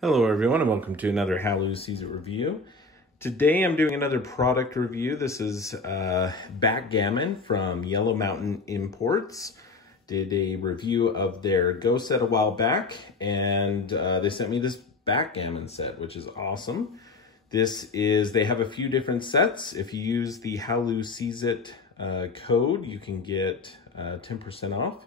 Hello everyone and welcome to another Halloween Season review. Today I'm doing another product review. This is Backgammon from Yellow Mountain Imports. Did a review of their Go set a while back and they sent me this Backgammon set, which is awesome. They have a few different sets. If you use the Halloween code, you can get 10% off.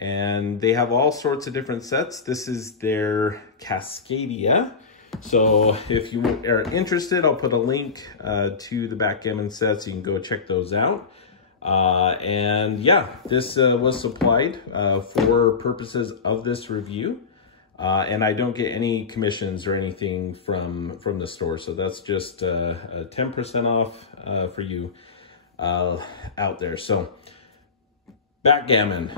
And they have all sorts of different sets. This is their Cascadia. So if you are interested, I'll put a link to the Backgammon sets. So you can go check those out. And yeah, this was supplied for purposes of this review. And I don't get any commissions or anything from the store. So that's just 10% off for you out there. So Backgammon,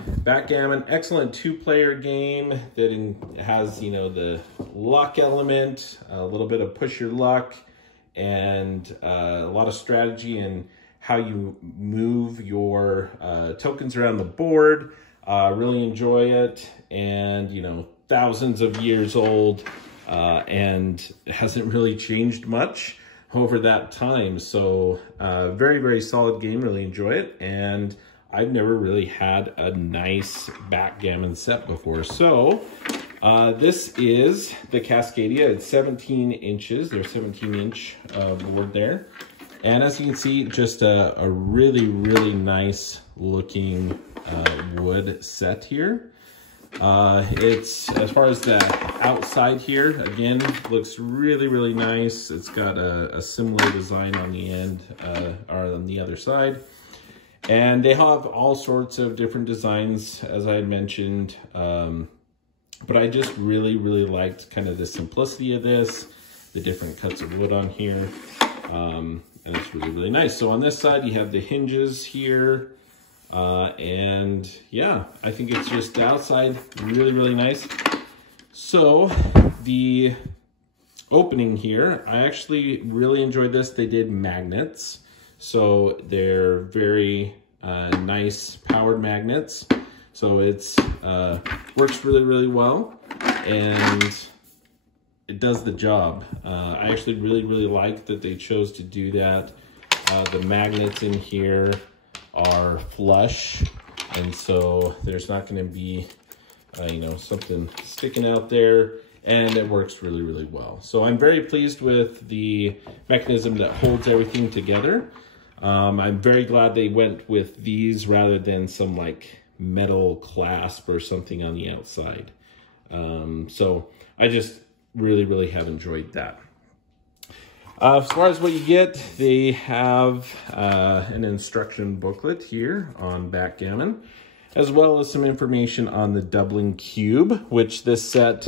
excellent two-player game that has, you know, the luck element, a little bit of push your luck, and a lot of strategy in how you move your tokens around the board. Really enjoy it, and you know, thousands of years old, and it hasn't really changed much over that time. So very, very solid game. Really enjoy it, and I've never really had a nice backgammon set before. So this is the Cascadia. It's 17 inches. There's 17-inch board there. And as you can see, just a really, really nice looking wood set here. It's, as far as the outside here, again, looks really, really nice. It's got a similar design on the end, or on the other side. And they have all sorts of different designs, as I had mentioned. But I just really, really liked kind of the simplicity of this, the different cuts of wood on here. And it's really, really nice. So on this side, you have the hinges here. And yeah, I think it's just the outside, really, really nice. So the opening here, I actually really enjoyed this. They did magnets. So they're very nice powered magnets. So it's works really, really well, and it does the job. I actually really, really like that they chose to do that. The magnets in here are flush, and so there's not going to be, you know, something sticking out there. And it works really, really well. So I'm very pleased with the mechanism that holds everything together. I'm very glad they went with these rather than some like metal clasp or something on the outside. So I just really, really have enjoyed that. As far as what you get, they have an instruction booklet here on Backgammon, as well as some information on the doubling cube, which this set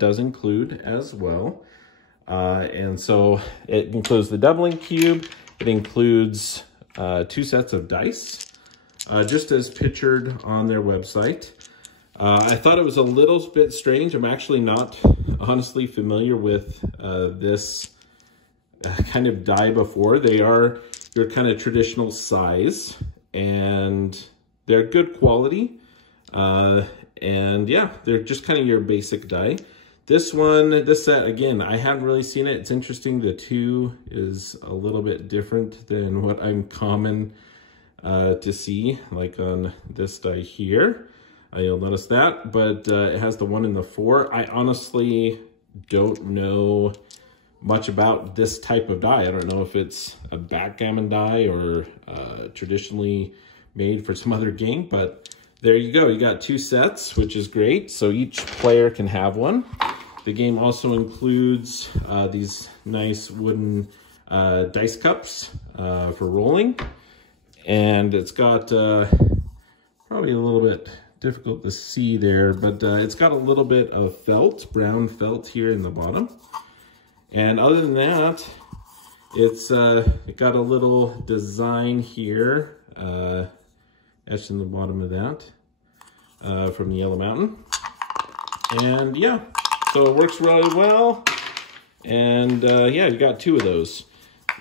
does include as well. And so it includes the doubling cube. It includes 2 sets of dice, just as pictured on their website. I thought it was a little bit strange. I'm actually not honestly familiar with this kind of die before. They are your kind of traditional size, and they're good quality. And yeah, they're just kind of your basic die. This set, again, I haven't really seen it. It's interesting. The 2 is a little bit different than what I'm common to see, like on this die here. You'll notice that, but it has the 1 and the 4. I honestly don't know much about this type of die. I don't know if it's a backgammon die or traditionally made for some other game, but there you go. You got 2 sets, which is great. So each player can have one. The game also includes these nice wooden dice cups for rolling. And it's got, probably a little bit difficult to see there, but it's got a little bit of felt, brown felt here in the bottom. And other than that, it got a little design here, etched in the bottom of that from the Yellow Mountain. And yeah. So it works really well, and yeah, you got 2 of those.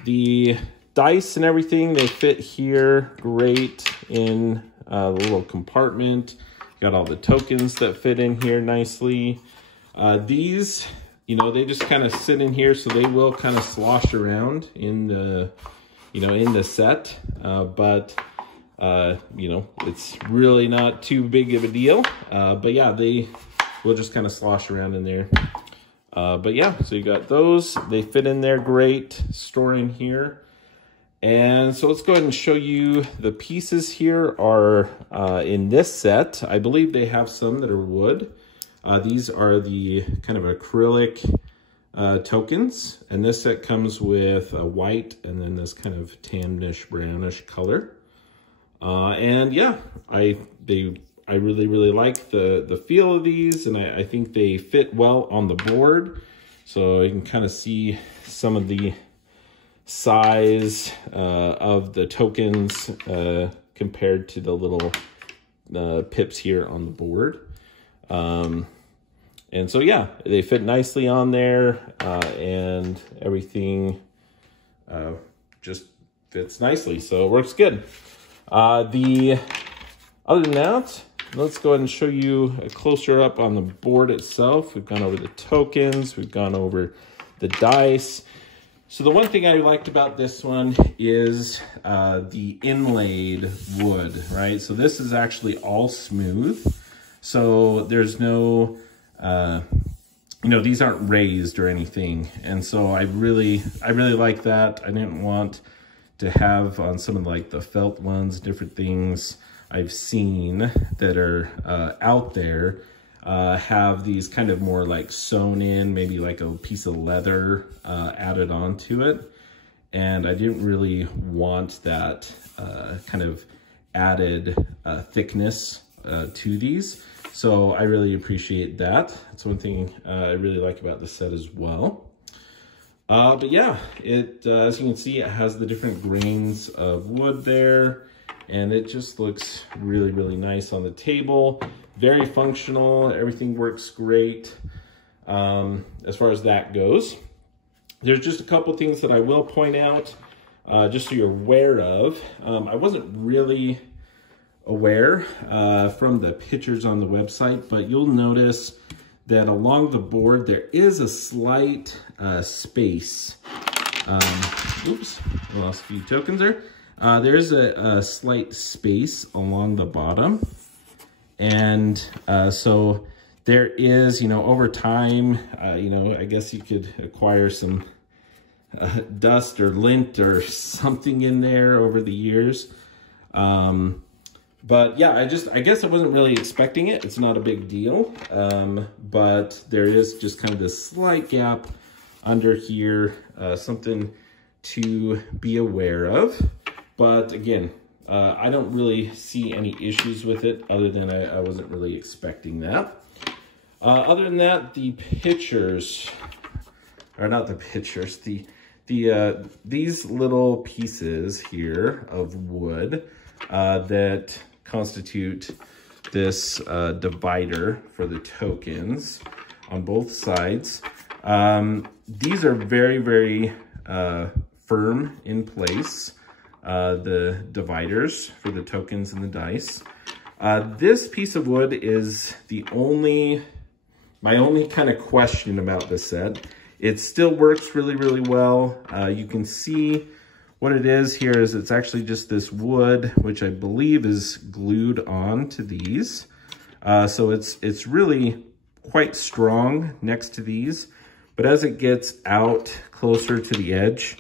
The dice and everything, they fit here great in the little compartment. Got all the tokens that fit in here nicely. These you know, they just kind of sit in here, so they will kind of slosh around in the, you know, in the set. But you know, it's really not too big of a deal. But yeah, they will just kind of slosh around in there. But yeah, so you got those. They fit in there great, store in here. And so let's go ahead and show you the pieces here are in this set. I believe they have some that are wood. These are the kind of acrylic tokens. And this set comes with a white and then this kind of tannish brownish color. And yeah, I really like the feel of these, and I think they fit well on the board. So you can kind of see some of the size of the tokens compared to the little pips here on the board. And so yeah, they fit nicely on there, and everything just fits nicely, so it works good. Other than that, let's go ahead and show you a closer up on the board itself. We've gone over the tokens, we've gone over the dice. So the one thing I liked about this one is the inlaid wood, right? So this is actually all smooth. So there's no, you know, these aren't raised or anything. And so I really like that. I didn't want to have on some of like the felt ones, different things I've seen that are out there, have these kind of more like sewn in, maybe like a piece of leather added onto it. And I didn't really want that kind of added thickness to these. So I really appreciate that. That's one thing I really like about the set as well. But yeah, as you can see, it has the different grains of wood there, and it just looks really nice on the table. Very functional, everything works great as far as that goes. There's just a couple things that I will point out, just so you're aware of. I wasn't really aware from the pictures on the website, but you'll notice that along the board there is a slight space. Oops, lost a few tokens there. There's a slight space along the bottom. And so there is, you know, over time, you know, I guess you could acquire some dust or lint or something in there over the years. But yeah, I guess I wasn't really expecting it. It's not a big deal. But there is just kind of this slight gap under here, something to be aware of. But again, I don't really see any issues with it other than I wasn't really expecting that. Other than that, the pictures, or not the pictures, these little pieces here of wood that constitute this divider for the tokens on both sides. These are very firm in place, the dividers for the tokens and the dice. This piece of wood is my only kind of question about this set. It still works really well. You can see what it is here is it's actually just this wood, which I believe is glued on to these. So it's really quite strong next to these, but as it gets out closer to the edge,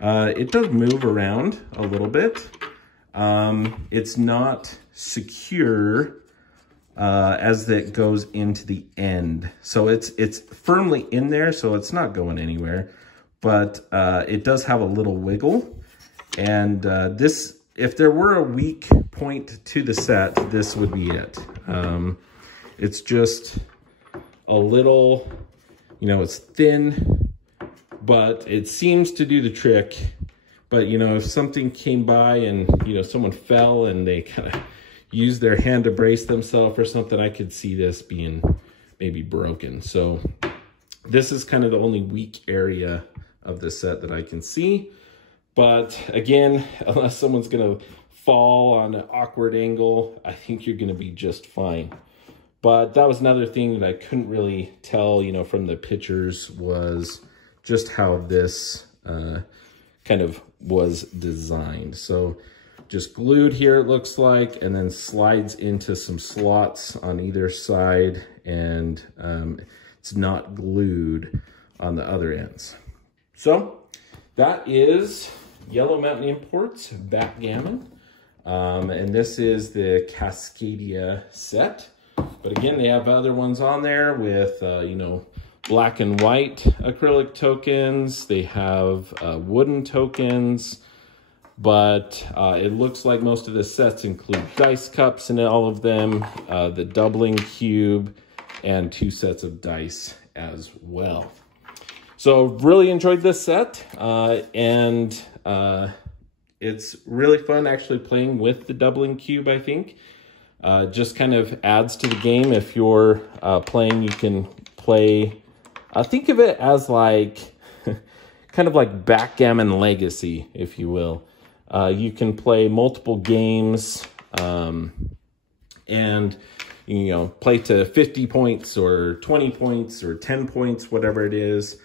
it does move around a little bit. It's not secure as it goes into the end. So it's firmly in there, so it's not going anywhere, but it does have a little wiggle. And this, if there were a weak point to the set, this would be it. It's just a little, you know, it's thin, but it seems to do the trick. But, you know, if something came by and, you know, someone fell and they kind of used their hand to brace themselves or something, I could see this being maybe broken. So this is kind of the only weak area of the set that I can see. But again, unless someone's gonna fall on an awkward angle, I think you're gonna be just fine. But that was another thing that I couldn't really tell, you know, from the pictures, was just how this kind of was designed. So just glued here, it looks like, and then slides into some slots on either side, and it's not glued on the other ends. So that is Yellow Mountain Imports Backgammon. And this is the Cascadia set. But again, they have other ones on there with, you know, black and white acrylic tokens. They have wooden tokens. But it looks like most of the sets include dice cups in all of them, the doubling cube, and 2 sets of dice as well. So really enjoyed this set, and it's really fun actually playing with the doubling cube, I think. Just kind of adds to the game. If you're playing, you can play, think of it as like, kind of like Backgammon Legacy, if you will. You can play multiple games, and, you know, play to 50 points or 20 points or 10 points, whatever it is.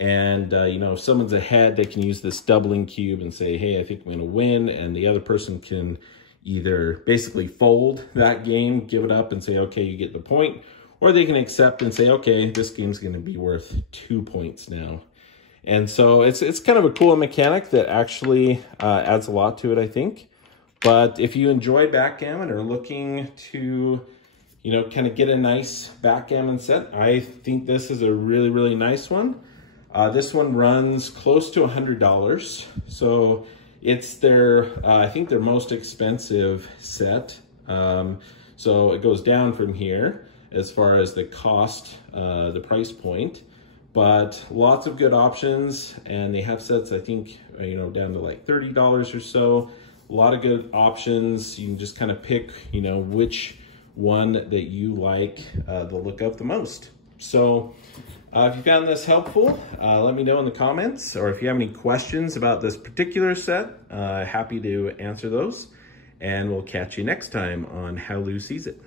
And, you know, if someone's ahead, they can use this doubling cube and say, hey, I think I'm going to win. And the other person can either basically fold that game, give it up and say, okay, you get the point. Or they can accept and say, okay, this game's going to be worth 2 points now. And so it's kind of a cool mechanic that actually adds a lot to it, I think. But if you enjoy backgammon or looking to, you know, kind of get a nice backgammon set, I think this is a really, really nice one. This one runs close to $100. So it's their, I think their most expensive set. So it goes down from here as far as the cost, the price point. But lots of good options, and they have sets, I think, you know, down to like $30 or so. A lot of good options. You can just kind of pick, you know, which one that you like the look of the most. So if you found this helpful, let me know in the comments, or if you have any questions about this particular set, happy to answer those. And we'll catch you next time on How Lou Sees It.